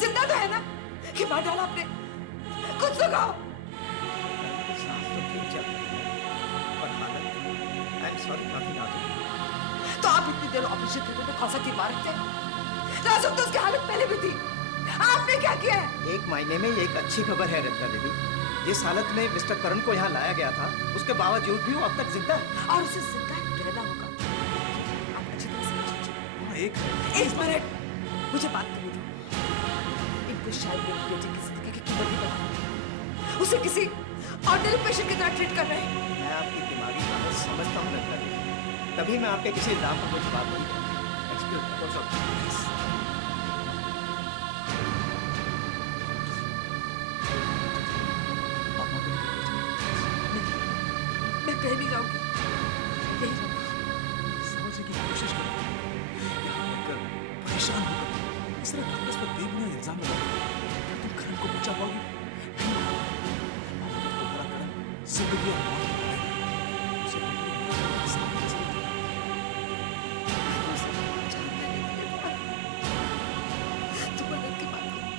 जिंदा तो है ना? कि मार डाला आपने? कुछ तो कहो। सांस तो ठीक चल रही है, पर हालत आई एम सॉरी काफी नाजुक है। तो आप इतनी देर ऑपरेशन थिएटर में कौन सा तीर मार रहे थे? नाजुक तो उसकी हालत पहले भी थी। आपने क्या किया है? एक महीने में ये एक अच्छी खबर है रत्ना देवी। जिस हालत में मिस्टर करण को यहाँ लाया गया था, उसके बावजूद भी वो अब तक जिंदा है। और उसे जिंदा रहना होगा। आप अच्छी तरह समझ लीजिए। एक मिनट, मुझे बात करने दो। इनको शायद मेरे बेटे की जिंदगी की कीमत नहीं पता। उसे किसी ऑर्डिनरी पेशेंट की तरह ट्रीट कर रहे हैं। मैं आपकी दिमागी हालत समझता हूँ रत्ना देवी, तभी मैं आपके किसी इल्जाम पर कुछ बात नहीं करता। Excuse me, please. मैं कहीं नहीं जाऊंगी। यही रहूंगी। समझने की कोशिश करो, लेकिन परेशान होकर इस तरह डॉक्टर्स पर बेबुनियाद इल्जाम लगाओ, क्या तुम करण को बचा पाओगी? नहीं। अगर तुम्हारा करण जिंदगी और मौत में है, उसे सामने से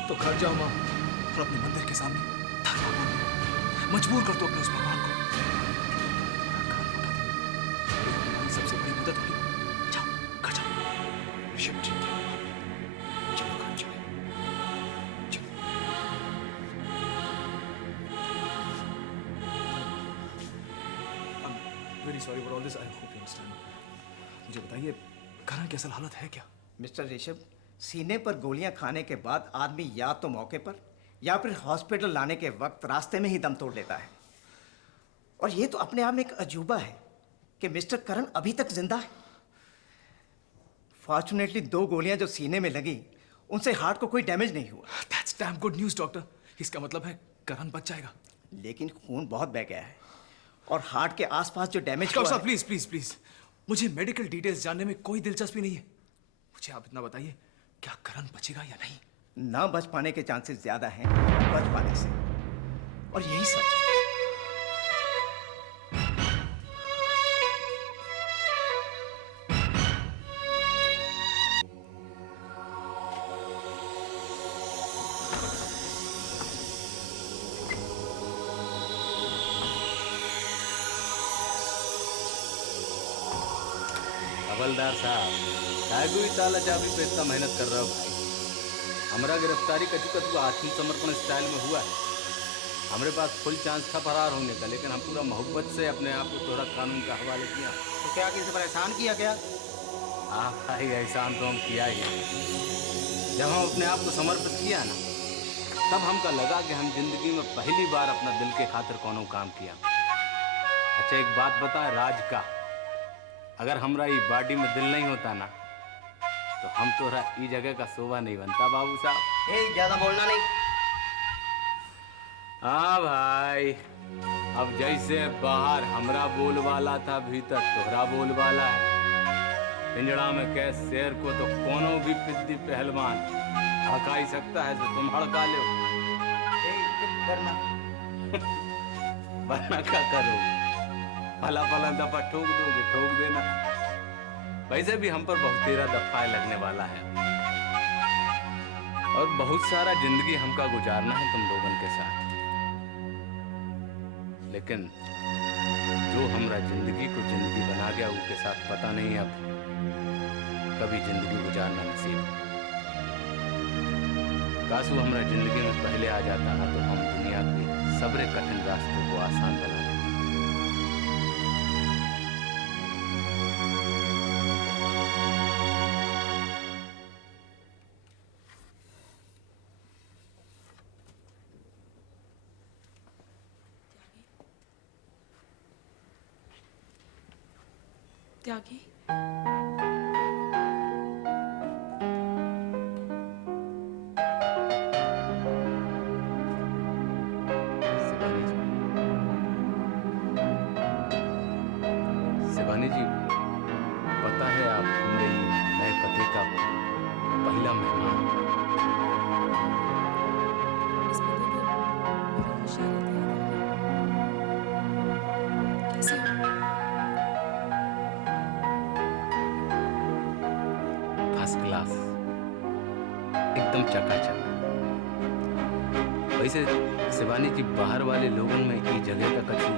तो घर जाओ माँ और अपने मंदिर के सामने धरना मांगो। मजबूर कर दो अपने उस भगवान को। तुम्हारी सबसे बड़ी मदद होगी। जाओ घर जाओ। ऋषभ ठीक है, चलो घर चलो। चलो। I'm very sorry for all this. I hope you understand. मुझे बताइए करण की असल हालत है क्या? मिस्टर ऋषभ, सीने पर गोलियां खाने के बाद आदमी या तो मौके पर या फिर हॉस्पिटल लाने के वक्त रास्ते में ही दम तोड़ लेता है। और ये तो अपने आप में एक अजूबा है कि मिस्टर करण अभी तक जिंदा है। फॉर्चुनेटली 2 गोलियां जो सीने में लगी, उनसे हार्ट को कोई डैमेज नहीं हुआ। That's damn good news, doctor. इसका मतलब है करण बच जाएगा। लेकिन खून बहुत बह गया है और हार्ट के आसपास जो डैमेज डॉक्टर हुआ साहब है, प्लीज प्लीज प्लीज, मुझे मेडिकल डिटेल्स जानने में कोई दिलचस्पी नहीं है। मुझे आप इतना बताइए, क्या करण बचेगा या नहीं? ना बच पाने के चांसेस ज्यादा हैं बच पाने से, और यही सच है। हवलदार साहब, कागू ताला चाबी पे इतना मेहनत कर रहा हो भाई। हमारा गिरफ्तारी का चुका तो आत्मसमर्पण स्टाइल में हुआ है। हमारे पास फुल चांस था फरार होने का, लेकिन हम पूरा मोहब्बत से अपने आप को तोहरा कानून का हवाले किया। तो क्या किसी पर एहसान किया गया? हाँ भाई, एहसान तो हम किया ही। जब हम अपने आप को समर्पित किया ना, तब हमका लगा कि हम जिंदगी में पहली बार अपना दिल के खातिर कोनो काम किया। अच्छा एक बात बता राज का, अगर हमरा ये बॉडी में दिल नहीं होता ना, तो हम तोरा ई जगह का शोभा नहीं बनता बाबू साहब। ज्यादा बोलना नहीं। हाँ भाई, अब जैसे बाहर हमरा बोल वाला था, भीतर तोहरा बोल वाला है। पिंजड़ा में कैद शेर को तो कोनो भी पिद्दी पहलवान हड़का ही सकता है, तो तुम हड़का लो। वरना क्या करो, भला भला दफा ठोक दोगे, ठोक देना। वैसे भी हम पर बहुत तेरा दफा लगने वाला है, और बहुत सारा जिंदगी हमका गुजारना है तुम लोगों के साथ। लेकिन जो हमरा जिंदगी को जिंदगी बना गया, उसके साथ पता नहीं अब कभी जिंदगी गुजारना नसीब। कासू हमरा जिंदगी में पहले आ जाता ना, तो हम दुनिया के सबरे कठिन रास्तों को आसान बना देते। त्यागी, शिवानी जी, पता है आप हमरे नए पते का पहला मेहमान। इस पते पर मेरी खुशियाँ रहती हैं। कैसे हो? फर्स्ट क्लास, एकदम चकाचक। वैसे शिवानी जी, बाहर वाले लोगों में ये जगह का कछु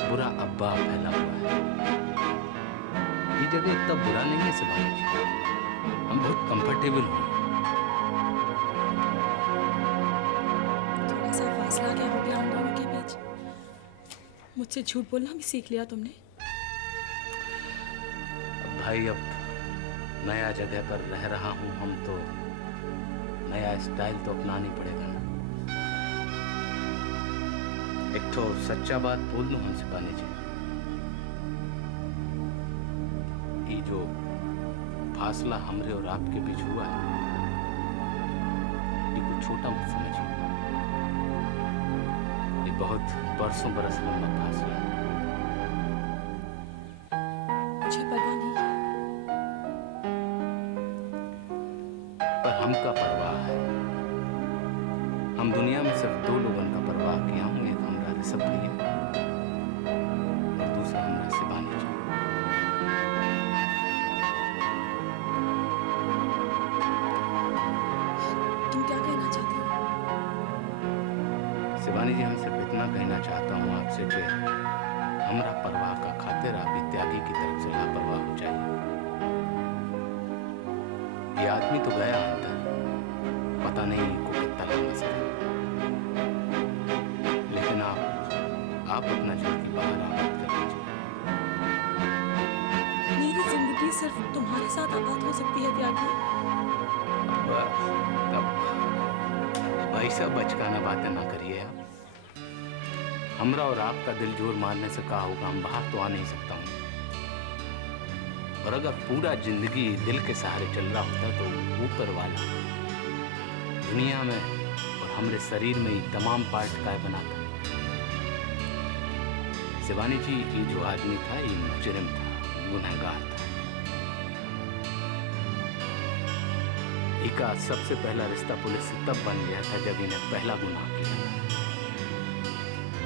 बुरा अब्बा फैला हुआ है। ये जगह इतना बुरा नहीं है शिवानी जी, हम बहुत कंफर्टेबल हैं। थोड़ा सा फासला क्या हो गया हम दोनों के बीच? मुझसे झूठ बोलना भी सीख लिया तुमने। भाई अब नया जगह पर रह रहा हूँ हम, तो नया स्टाइल तो अपनानी पड़ेगा ना। एक तो सच्चा बात बोल दूं हम शिवानी जी, ये जो फासला हमरे और आपके बीच हुआ है, ये कुछ छोटा मत समझिए। ये बहुत बरसों बरस लंबा फासला है। मुझे पता नहीं है। पर हमका परवाह है। हम दुनिया में सिर्फ दो लोगों का परवाह किया हूँ, एक हमरा ऋषभ भैया और दूसरा हमरा शिवानी जी। तुम क्या कहना चाहते हो? शिवानी जी, हम सिर्फ इतना कहना चाहता हूँ आपसे कि हमरा परवाह का खातिर आप त्यागी की तरफ से लापरवाह हो जाइए। ये आदमी तो गया अंदर, पता नहीं को कितना लंबा सफर, लेकिन आप अपना जल्दी बाहर आबाद कर लीजिए। मेरी जिंदगी सिर्फ तुम्हारे साथ आबाद हो सकती है त्यागी। अब भाई साहब, बचकाना बातें ना करिए आप। हमरा और आपका दिल जोर मारने से क्या होगा, हम बाहर तो आ नहीं सकता हूँ। और अगर पूरा जिंदगी दिल के सहारे चल रहा होता तो ऊपर वाला दुनिया में और हमरे शरीर में ही तमाम पार्ट काय बनाता। शिवानी जी, ये जो आदमी था ये मुजरिम था, गुनहगार था। इनका सबसे पहला रिश्ता पुलिस से तब बन गया था जब इन्हें पहला गुनाह किया था।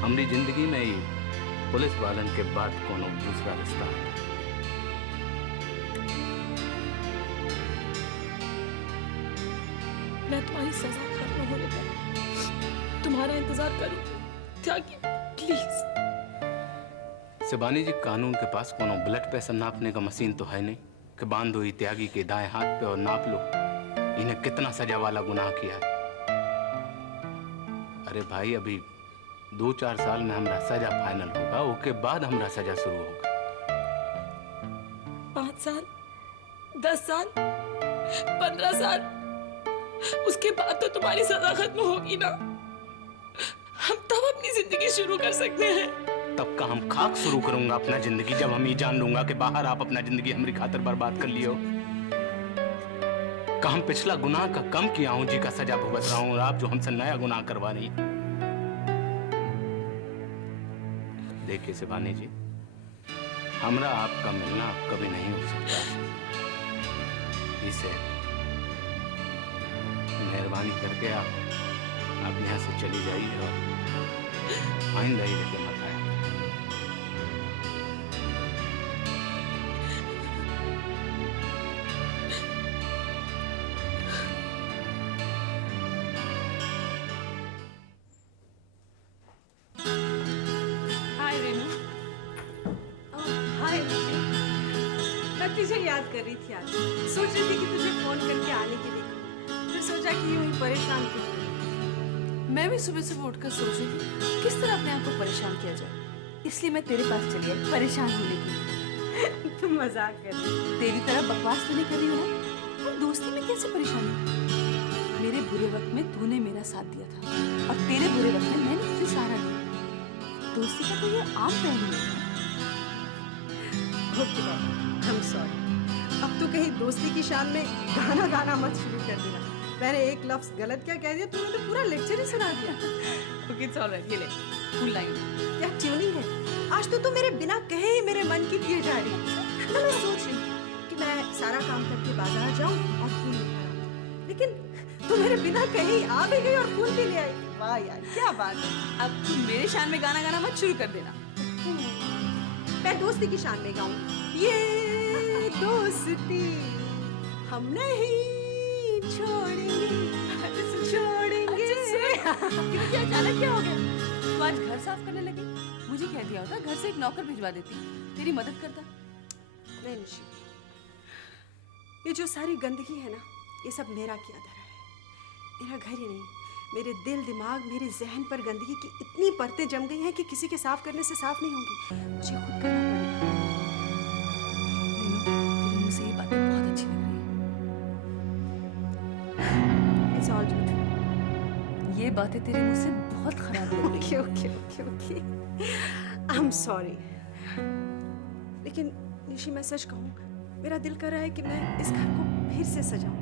हमारी जिंदगी में ही पुलिस वालन के बाद कोनो दूसरा रिश्ता आता। मैं तुम्हारी सजा खत्म होने तक तुम्हारा इंतजार करूं त्यागी, प्लीज। शिवानी जी, कानून के पास कोनो ब्लड प्रेशर नापने का मशीन तो है नहीं कि बांध दो ही त्यागी के दाएं हाथ पे और नाप लो इन्हें कितना सजा वाला गुनाह किया है। अरे भाई, अभी 2-4 साल में हमारा सजा फाइनल होगा, उसके बाद हमारा सजा शुरू होगा। 5 साल, 10 साल, 15 साल, उसके बाद तो तुम्हारी सजा खत्म होगी ना। हम तब अपनी जिंदगी शुरू कर सकते हैं। तब का हम खाक शुरू करूंगा अपना जिंदगी, जब हम ये जान लूंगा कि बाहर आप अपना जिंदगी हमारी खातिर बर्बाद कर लियो। का हम पिछला गुनाह का कम किया हूं जी का सजा भुगत रहा हूं, और आप जो हमसे नया गुनाह करवा रही हैं। देखिए शिवानी जी, हमरा आपका मिलना कभी नहीं हो सकता। इसे मेहरबानी करके आप यहाँ से चली जाइए और आइंदा ही लेके मत आए। हाय रेनू। हाय ऋषि। मैं तुझे याद कर रही थी आज। सोच रही थी कि तुझे फोन करके आने के लिए कहूं। फिर सोचा कि यूं ही परेशान क्यों करूं। मैं भी सुबह सुबह उठकर सोच रही थी किस तरह अपने आप को परेशान किया जाए, इसलिए मैं तेरे पास चली आई परेशान होने के लिए। तुम मजाक कर रही हो। तेरी तरह बकवास तो नहीं कर रही हो ना? और दोस्ती में कैसे परेशानी? मेरे बुरे वक्त में तूने मेरा साथ दिया था और तेरे बुरे वक्त में मैंने तुझे सहारा दिया। दोस्ती का तो ये आम पहलू है। Okay Baba, I'm sorry। अब तो कहीं दोस्ती की शान में गाना गाना मत शुरू कर देना। मैंने एक लफ्ज गलत क्या कह दिया, तूने तो पूरा लेक्चर ही सुना दिया। ओके चल रहा है, ये ले फुल लाइन। क्या ट्यूनिंग है? आज तो तू मेरे बिना कहे ही मेरे मन की किए जा रही है। मैं सोच रही हूँ कि मैं सारा काम करके बाजार जाऊँ और फूल लेकर आऊँ, लेकिन तू मेरे बिना कहे ही आ भी गई और फूल भी ले आई। वाह यार, क्या बात है। अब तू मेरे शान में गाना गाना मत शुरू कर देना। मैं दोस्ती की शान में गाऊंगी। ये दोस्ती हम नहीं छोड़ेंगे, छोड़ेंगे। क्यों क्या अचानक क्या हो गया? तू आज घर साफ करने लगी? मुझे कह दिया होता, घर से एक नौकर भिजवा देती, तेरी मदद करता। नहीं निशी, ये जो सारी गंदगी है ना, ये सब मेरा किया धरा है। मेरा घर ही नहीं, मेरे दिल दिमाग मेरे जहन पर गंदगी की इतनी परतें जम गई हैं कि किसी के साफ करने से साफ नहीं होंगी, मुझे खुद करना पड़ेगा। रीनू, तेरे मुंह से ये बातें बहुत अच्छी लग रही है। इट्स ऑल ड्यू ये बातें तेरे मुंह से बहुत खराब लग रही okay okay okay okay, I am sorry. लेकिन निशी, मैं सच कहूँ, मेरा दिल कर रहा है कि मैं इस घर को फिर से सजाऊं,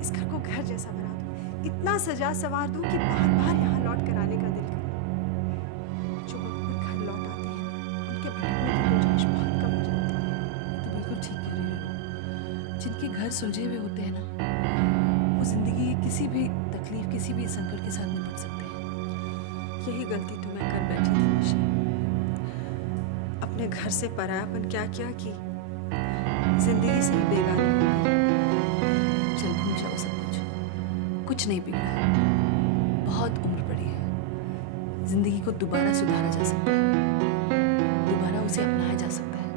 इस घर को घर जैसा बना दूं, इतना सजा संवार दूं कि बार बार यहाँ लौट कर आने का दिल करे। जो लोग घर लौट आते हैं उनके भटकने की गुंजाइश बहुत कम हो जाती है। तो बिल्कुल ठीक कह रही है। जिनके घर सुलझे हुए होते हैं ना, वो जिंदगी की किसी भी तकलीफ, किसी भी संकट के साथ निपट सकते हैं। यही गलती तो मैं कर बैठी थी निशी। अपने घर से परायापन क्या किया कि जिंदगी से ही बेगानी हो गई। चल भूल जाओ सब कुछ नहीं बिगड़ा है। बहुत उम्र पड़ी है, जिंदगी को दोबारा सुधारा जा सकता है, दोबारा उसे अपनाया जा सकता है।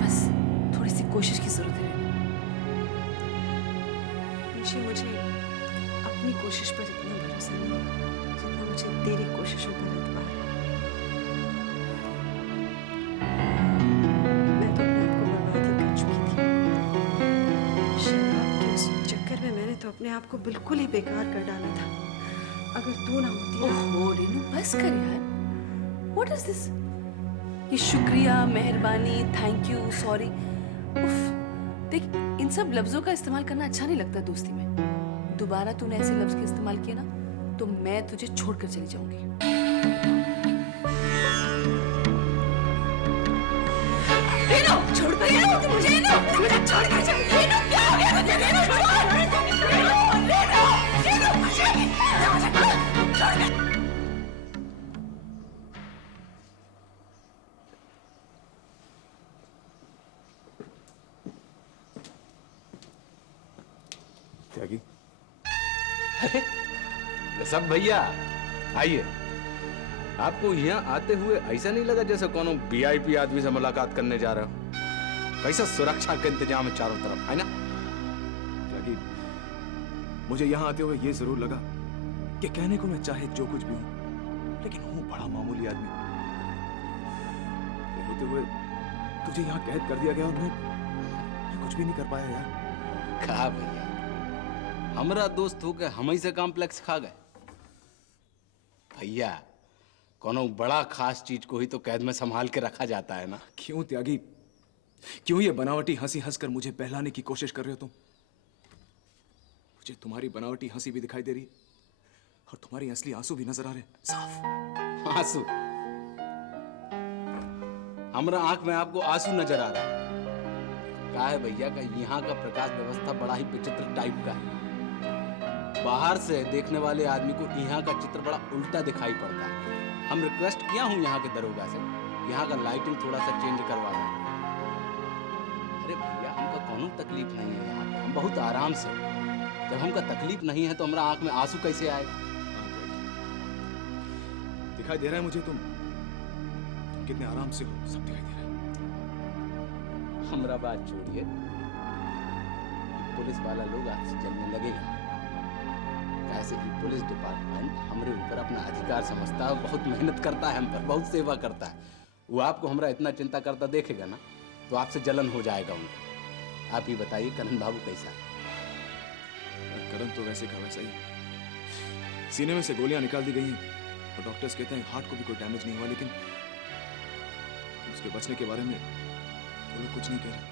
बस थोड़ी सी कोशिश की जरूरत है। निशी, मुझे अपनी कोशिश पर इतना भरोसा नहीं है जितना मुझे तेरी कोशिशों पर एतबार है। मैं तो अपने आप को बर्बाद ही कर चुकी थी। शराब के उस चक्कर में मैंने तो अपने आप को बिल्कुल ही बेकार कर डाला था। अगर तू ना होती ना। ओहो रीनू, बस कर यार। What is this? ये शुक्रिया, मेहरबानी, थैंक यू, सॉरी, उफ। देख, इन सब लफ्जों का इस्तेमाल करना अच्छा नहीं लगता दोस्ती में। दोबारा तूने ऐसे लफ्ज के इस्तेमाल किए ना, तो मैं तुझे छोड़कर चली जाऊंगी। रीनू, छोड़कर रीनू, तू मुझे रीनू, तू मुझे छोड़कर चली। रीनू, क्या हो गया तुझे? रीनू, छोड़। त्यागी, सब भैया आइए। आपको यहाँ आते हुए ऐसा नहीं लगा जैसे कोनो वीआईपी आदमी से मुलाकात करने जा रहे हो? कैसा सुरक्षा का इंतजाम है चारों तरफ, है ना? त्यागी, मुझे यहाँ आते हुए ये जरूर लगा कि कहने को मैं चाहे जो कुछ भी हूँ, लेकिन हूँ बड़ा मामूली आदमी। ये होते हुए तुझे यहाँ कैद कर दिया गया और मैं कुछ भी नहीं कर पाया यार। कहा भैया, हमरा दोस्त हो के हम ही से कॉम्प्लेक्स खा गए। भैया, कोनो बड़ा खास चीज को ही तो कैद में संभाल के रखा जाता है ना। क्यों त्यागी, क्यों ये बनावटी हंसी हंसकर मुझे बहलाने की कोशिश कर रहे हो तुम? मुझे तुम्हारी बनावटी हंसी भी दिखाई दे रही है और तुम्हारी असली आंसू भी नजर आ रहे हैं साफ। आंसू? हमरा आंख में आपको आंसू नजर आ रहा है? कहा है भैया का यहाँ का प्रकाश व्यवस्था बड़ा ही विचित्र टाइप का है। बाहर से देखने वाले आदमी को यहाँ का चित्र बड़ा उल्टा दिखाई पड़ता है। हम रिक्वेस्ट किया हूँ यहाँ के दरोगा से, यहाँ का लाइटिंग थोड़ा सा चेंज करवा दें। अरे भैया, हमका कोनो तकलीफ नहीं है यहाँ पे, हम बहुत आराम से। जब हमका तकलीफ नहीं है तो हमारा आंख में आंसू कैसे आए? दिखाई दे रहा है मुझे तुम कितने आराम से हो, सब दिखाई दे रहा है। हमरा बात छोड़िए, पुलिस वाला लोग आपसे जलने लगेगा। कैसे ही पुलिस डिपार्टमेंट हमरे ऊपर अपना अधिकार समझता है, बहुत मेहनत करता है हम पर, बहुत सेवा करता है। वो आपको हमरा इतना चिंता करता देखेगा ना तो आपसे जलन हो जाएगा उनको। आप ही बताइए करण बाबू कैसा है? करण तो वैसे का वैसा ही। सीने में से गोलियां निकाल दी गई हैं और डॉक्टर्स कहते हैं हार्ट को भी कोई डैमेज नहीं हुआ, लेकिन उसके बचने के बारे में वो लोग कुछ नहीं कह रहे।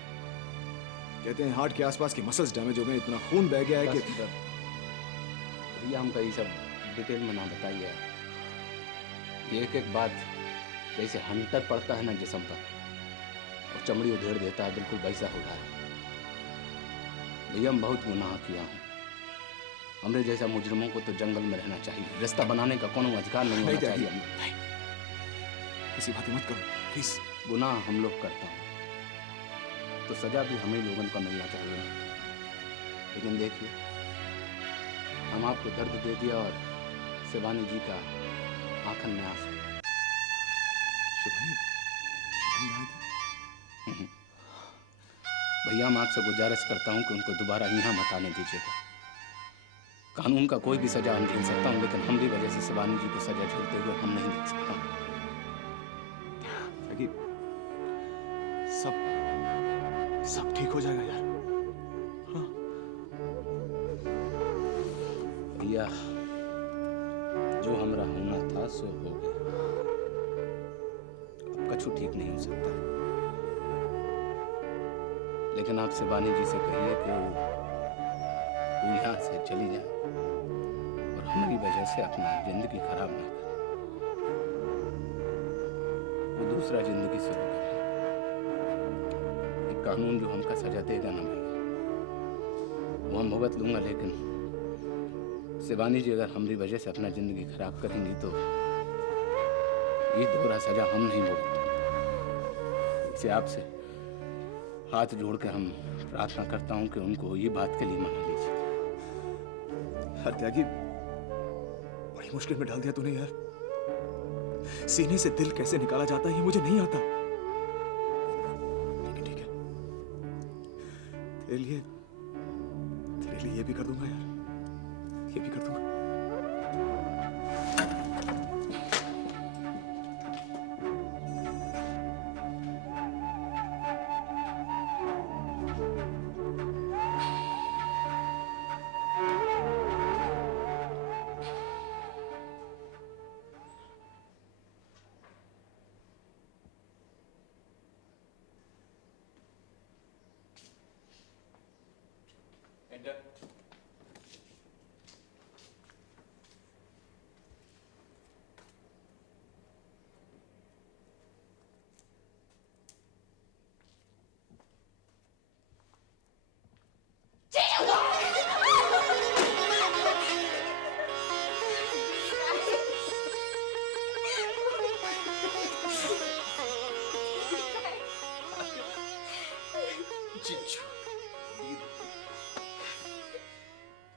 कहते हैं हार्ट के आसपास की मसल्स डैमेज हो गए, इतना खून बह गया है कि भैया हमका ये सब डिटेल में ना बताइए। ये एक एक बात जैसे हंटर पड़ता है ना जिस्म पर और चमड़ी उधेड़ देता है, बिल्कुल वैसा हो रहा है। भैया हम बहुत गुनाह किया हूँ। हमरे जैसा मुजरिमों को तो जंगल में रहना चाहिए, रिश्ता बनाने का कोनो अधिकार नहीं होना चाहिए। किसी बात मत करो प्लीज। गुनाह हम लोग करता हूँ तो सजा भी हमें लोगों को मिलना चाहिए। लेकिन देखिए, हम आपको दर्द दे दिया और शिवानी जी का आंखन में आंसू। शिवानी शिवानी यहाँ थी? भैया मैं आपसे गुजारिश करता हूँ कि उनको दोबारा यहाँ मत आने दीजिएगा। कानून का कोई भी सजा हम झेल सकता हूँ, लेकिन हमारी वजह से शिवानी जी को सजा झेलते हुए हम नहीं देख सकता। जगी, सब ठीक हो जाएगा यार। हाँ? भैया जो हमरा होना था सो हो गया, अब कछु ठीक नहीं हो सकता। लेकिन आप शिवानी जी से कहिए कि वो यहाँ से चली जाए और हमारी वजह से अपना जिंदगी खराब ना करे। वो दूसरा जिंदगी शुरू करे। एक कानून जो हमका सजा देगा ना भैया, वो हम भुगत लूंगा, लेकिन शिवानी जी अगर हमारी वजह से अपना जिंदगी खराब करेंगी तो ये दोहरा सजा हम नहीं भुगतेंगे। इससे आपसे हाथ जोड़ के हम प्रार्थना करता हूं कि उनको ये बात के लिए मना लीजिए। यार त्यागी, बड़ी मुश्किल में डाल दिया तूने यार। सीने से दिल कैसे निकाला जाता है ये मुझे नहीं आता। लेकिन ठीक है, तेरे लिए ये भी कर दूंगा यार, ये भी कर दूंगा।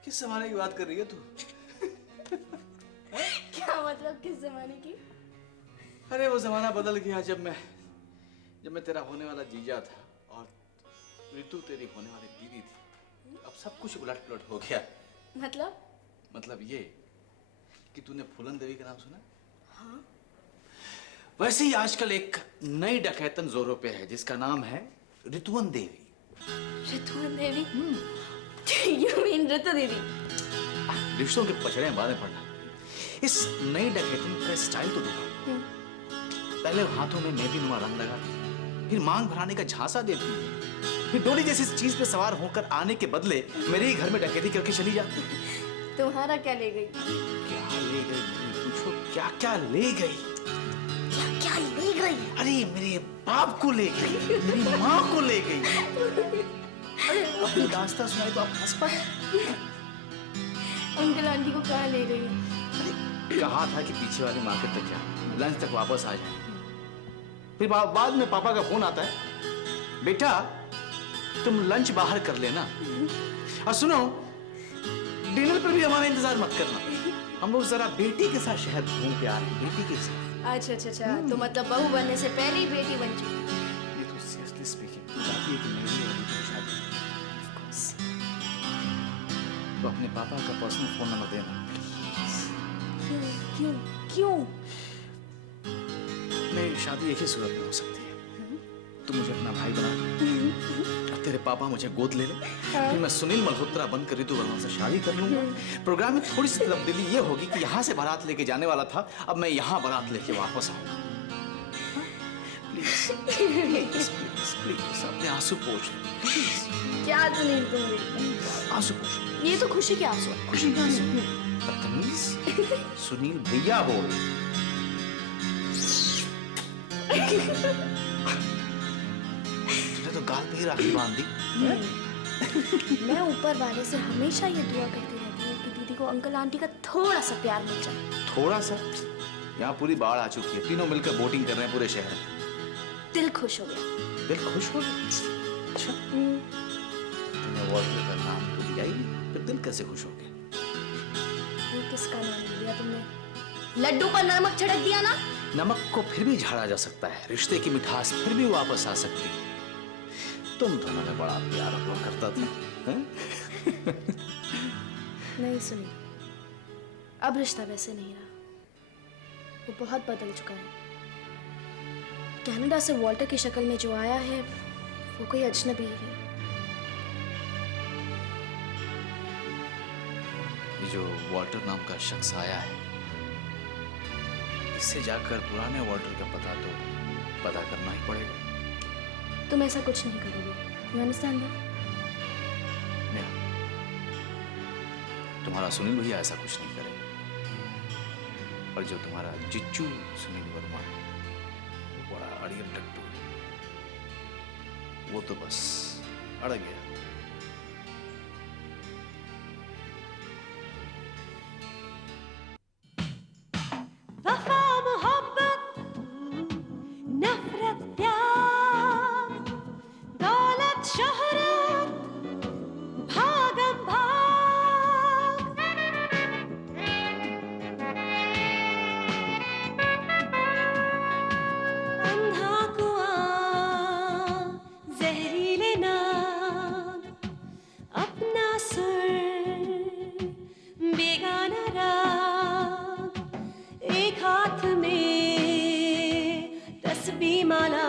किस जमाने की बात कर रही है तू? क्या मतलब किस जमाने की? अरे वो जमाना बदल गया जब मैं तेरा होने वाला जीजा था और ऋतु तेरी होने वाली दीदी थी। अब सब कुछ उलट पुलट हो गया। मतलब ये कि तूने फूलन देवी का नाम सुना? हाँ। वैसे ही आजकल एक नई डकैतन जोरों पे है जिसका नाम है ऋतुवन देवी। ऋतुवन देवी? You mean ऋतु दीदी? रिश्तों के पचड़े में बातें पड़ना। इस नई डकैतन का स्टाइल तो देखो। पहले हाथों में मेहंदी नुमा रंग लगाती, फिर मांग भराने का झांसा देती, फिर डोली जैसी चीज पे सवार होकर आने के बदले मेरे ही घर में डकैती करके चली जाती। तुम्हारा क्या ले गई? क्या ले गई? पूछो क्या क्या ले गई? क्या क्या ले गई? अरे मेरे बाप को ले गई, मेरी माँ को ले गई। अरे अपनी दास्तां सुनाई तो आप हंस पड़े। अंकल आंटी को कहाँ ले गई? अरे कहा था कि पीछे वाली मार्केट तक जा, लंच तक वापस आ जाए। फिर बाद में पापा का फोन आता है, बेटा तुम लंच बाहर कर लेना और सुनो डिनर पर भी हमारा इंतजार मत करना, हम लोग जरा बेटी के साथ शहर घूम के आ रहे हैं। बेटी के साथ। अच्छा तो मतलब बहू बनने से पहले ही बेटी बन चुकी। ये तो सीरियसली स्पीकिंग चाहती है कि मेरी और ऋतु की शादी। तो अपने पापा का पर्सनल फोन नंबर देना। क्यों? मेरी शादी एक ही सूरत में हो सकती है। तुम मुझे अपना भाई बना दो और तेरे पापा मुझे गोद ले ले, फिर मैं सुनील मल्होत्रा बनकर ऋतु वर्मा से शादी कर लूंगा। प्रोग्राम में थोड़ी सी तब्दीली ये होगी कि यहाँ से बारात लेके जाने वाला था, अब मैं यहाँ बारात लेके वापस आऊंगा। प्लीज अपने आंसू पोंछ लो प्लीज। क्या सुनील तुम भी? आंसू पोंछ लो। ये तो खुशी के आंसू है। खुशी के आंसू? बदतमीज। सुनील भैया बोल। तूने तो गाल पे ही राखी बांध दी। मैं ऊपर वाले से हमेशा ये दुआ करती रहती हूँ कि दीदी को अंकल आंटी का थोड़ा सा प्यार मिल जाए। थोड़ा सा? यहाँ पूरी बाढ़ आ चुकी है, तीनों मिलकर बोटिंग कर रहे हैं पूरे शहर में। दिल खुश हो गया। दिल खुश हो गया? अच्छा तूने वॉलपेपर का नाम तो दिया ही नहीं, फिर दिल कैसे खुश हो गया? लेकिन किसका नाम लिया तुमने? लड्डू पर नमक छिड़क दिया ना? नमक को फिर भी झाड़ा जा सकता है, रिश्ते की मिठास फिर भी वापस आ सकती है। तुम दोनों में बड़ा प्यार हुआ करता था, हैं? नहीं सुनी, अब रिश्ता वैसे नहीं रहा, वो बहुत बदल चुका है। कनाडा से वॉल्टर की शक्ल में जो आया है वो कोई अजनबी है। ये जो वॉल्टर नाम का शख्स आया है, इससे जाकर पुराने वॉल्टर का पता करना ही पड़ेगा। तुम ऐसा कुछ नहीं करोगे, यू अंडरस्टैंड दैट? तुम्हारा सुनील भैया ऐसा कुछ नहीं करेगा, और जो तुम्हारा जिज्जू सुनील वर्मा है वो बड़ा अड़ियल टट्टू है, वो तो बस अड़ गया। वफा मोहब्बत नफरत प्यार दौलत शोहरत भागम भाग अंधा कुआं जहरीले नाग अपना सुर बेगाना राग एक हाथ में तस्बीह माला